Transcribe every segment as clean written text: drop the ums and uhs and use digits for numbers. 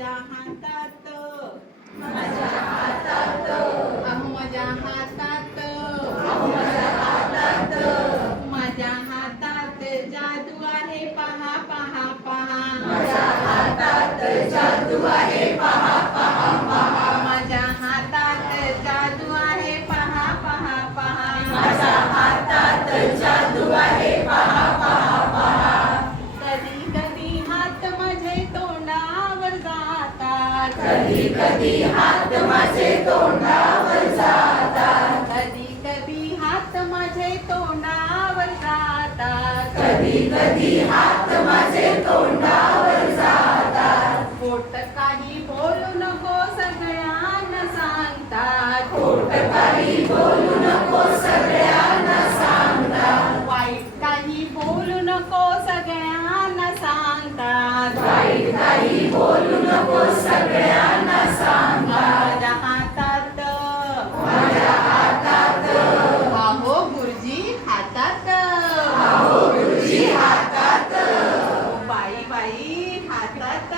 माझ्या हातात माझ्या हातात अहो माझ्या हातात माझ्या हातात माझ्या हातात जादू आहे पहा पहा पहा माझ्या हातात जादू आहे पहा पहा पहा माझ्या हातात जादू आहे पहा पहा पहा माझ्या हातात जादू आहे पहा पहा पहा कधी कधी हात माझे तोंडावर जातात कधी कधी हात माझे तोंडावर जातात कधी कधी हात माझे तोंडावर जातात कधी कधी हात माझे तोंडावर जातात खोट काही बोलू नको सगळ्यांना सांगतात खोट काही बोलू नको सगळ्यांना सांगतात वाईट काही बोलू नको सगळ्यांना सांगतात वाईट काही बोलू नको सगळ्यांना सांगतात माझ्या हातात माझ्या हातात अहो गुरुजी हातात अहो गुरुजी हातात बाई बाई हातात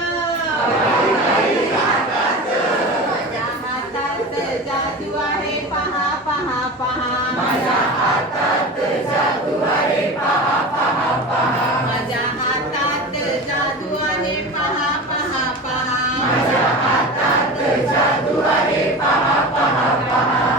माझ्या हातात जादू आहे पहा पहा पहा माझ्या हातात जादू आहे पहा पहा पहा माझ्या हातात जादू आहे पहा पहा पहा माझ्या हातात जादू आहे पहा पहा पहा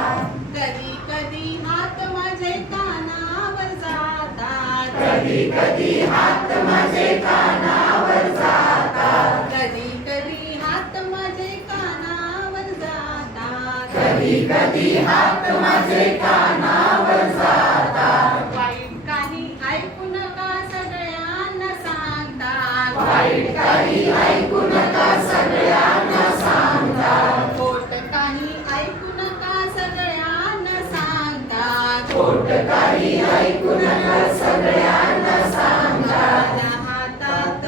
कधी कधी हात माझे कानावर जातात कधी कधी हात माझे कानावर जातात कधी कधी हात माझे कानावर जातात कधी कधी हात माझे कानावर जातात वाईट काही ऐकू नका सगळ्यांना सांगतात वाईट काही ऐकू नका सगळ्यांना सांगतात खोट काही ऐकू नका सगळ्यांना सांगतात खोट काही ऐकू नका सगळ्यांना सांगतात माझ्या हातात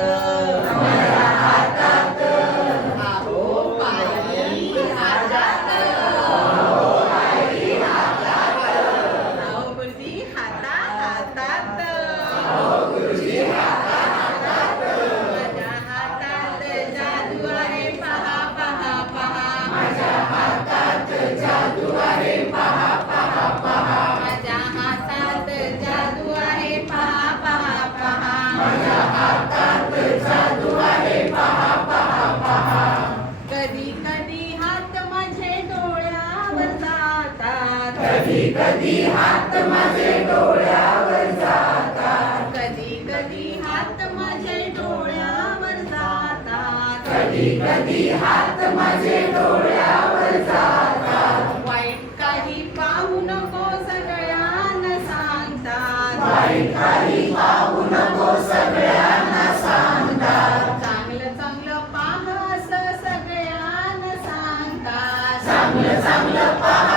माझ्या हातात अहो बाई हातात अहो गुरुजी हातात गुरुजी माझ्या हातात जादू आहे पहा पहा पहा माझ्या हातात जादू आहे पहा पहा पहा माझ्या हातात जादू आहे पहा पहा पहा माझ्या हातात जादू आहे पहा पहा पहा कधी कधी हात माझे डोळ्यावर जातात कधी कधी हात माझे डोळ्यावर जातात कधी कधी हात माझे डोळ्यावर जातात कधी कधी हात माझे डोळ्यावर जातात वाईट काही पाहू नको सगळ्यांना सांगतात वाईट काही पाहू नको सगळ्यांना सांगतात चांगलं चांगलं पाहा असं सगळ्यांना सांगतात चांगलं चांगलं पहा